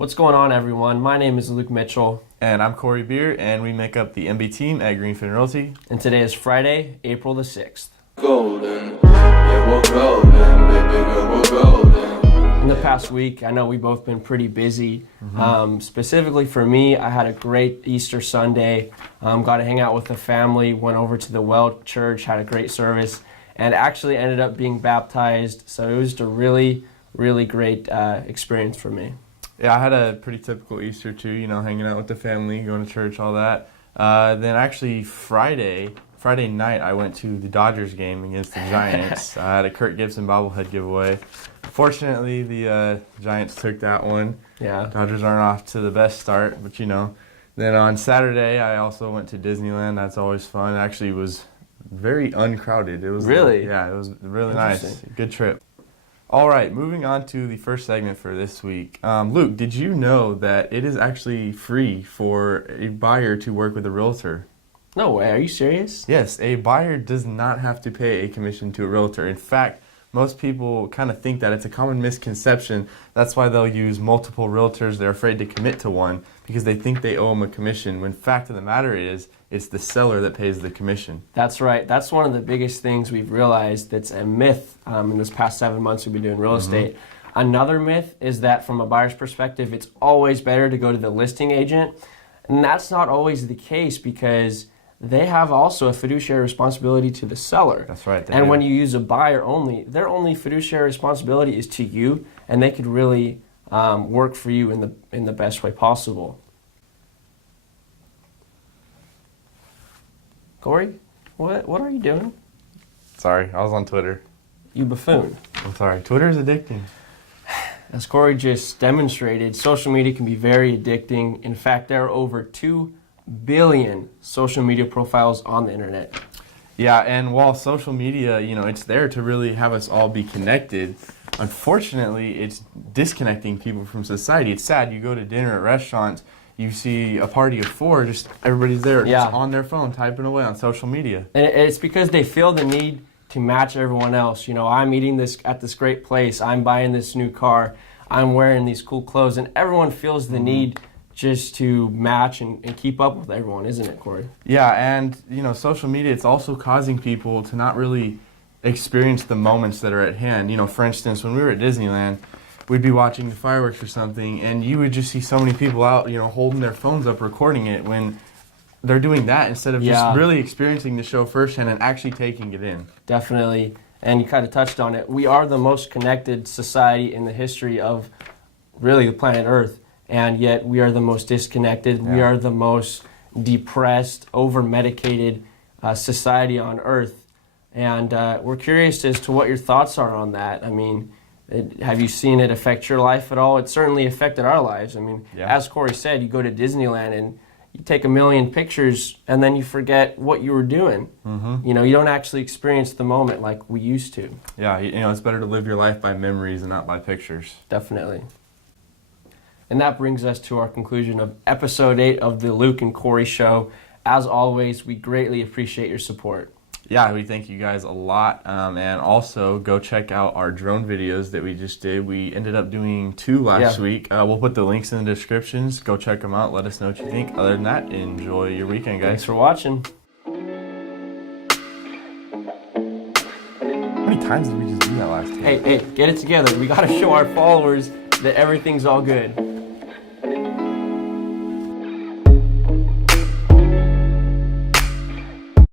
What's going on, everyone? My name is Luke Mitchell. And I'm Corey Beer, and we make up the MB team at Greenfin Realty. And today is Friday, April the 6th. Golden, yeah, we're golden, baby girl, we're golden. In the past week, I know we've both been pretty busy. Specifically for me, I had a great Easter Sunday. Got to hang out with the family, went over to the Well Church, had a great service, and actually ended up being baptized. So it was just a really, really great experience for me. Yeah, I had a pretty typical Easter too, hanging out with the family, going to church, all that. Then actually Friday night, I went to the Dodgers game against the Giants. I had a Kirk Gibson bobblehead giveaway. Fortunately, the Giants took that one. Yeah. Dodgers aren't off to the best start, but Then on Saturday, I also went to Disneyland. That's always fun. Actually, it was very uncrowded. It was Really? Yeah, it was really nice. Good trip. All right, moving on to the first segment for this week. Luke, did you know that it is actually free for a buyer to work with a realtor? No way. Are you serious? Yes, a buyer does not have to pay a commission to a realtor. In fact, most people kind of think that. It's a common misconception. That's why they'll use multiple realtors. They're afraid to commit to one because they think they owe them a commission, when fact of the matter is it's the seller that pays the commission. That's right. That's one of the biggest things we've realized that's a myth in this past 7 months we've been doing real estate. Another myth is that from a buyer's perspective, it's always better to go to the listing agent. And that's not always the case because they have also a fiduciary responsibility to the seller. That's right. And when you use a buyer only, their only fiduciary responsibility is to you, and they could really work for you in the best way possible. Corey, what are you doing? Sorry, I was on Twitter. You buffoon. I'm sorry. Twitter is addicting. As Corey just demonstrated, social media can be very addicting. In fact, there are over 2 billion social media profiles on the internet. Yeah, and while social media, it's there to really have us all be connected, unfortunately, it's disconnecting people from society. It's sad. You go to dinner at restaurants, you see a party of 4, just everybody's there just on their phone, typing away on social media. And it's because they feel the need to match everyone else. I'm eating this at this great place. I'm buying this new car. I'm wearing these cool clothes. And everyone feels the need just to match and keep up with everyone, isn't it, Corey? Yeah, and, social media, it's also causing people to not really experience the moments that are at hand. For instance, when we were at Disneyland, we'd be watching the fireworks or something, and you would just see so many people out, holding their phones up, recording it, when they're doing that instead of just really experiencing the show firsthand and actually taking it in. Definitely. And you kind of touched on it. We are the most connected society in the history of really the planet Earth, and yet we are the most disconnected. Yeah. We are the most depressed, over-medicated society on Earth. And we're curious as to what your thoughts are on that. I mean, have you seen it affect your life at all? It certainly affected our lives. I mean, as Corey said, you go to Disneyland and you take 1,000,000 pictures and then you forget what you were doing. You don't actually experience the moment like we used to. Yeah, it's better to live your life by memories and not by pictures. Definitely. And that brings us to our conclusion of episode 8 of the Luke and Corey Show. As always, we greatly appreciate your support. Yeah, we thank you guys a lot. And also, go check out our drone videos that we just did. We ended up doing 2 last week. We'll put the links in the descriptions. Go check them out. Let us know what you think. Other than that, enjoy your weekend, guys. Thanks for watching. How many times did we just do that last time? Hey, get it together. We got to show our followers that everything's all good.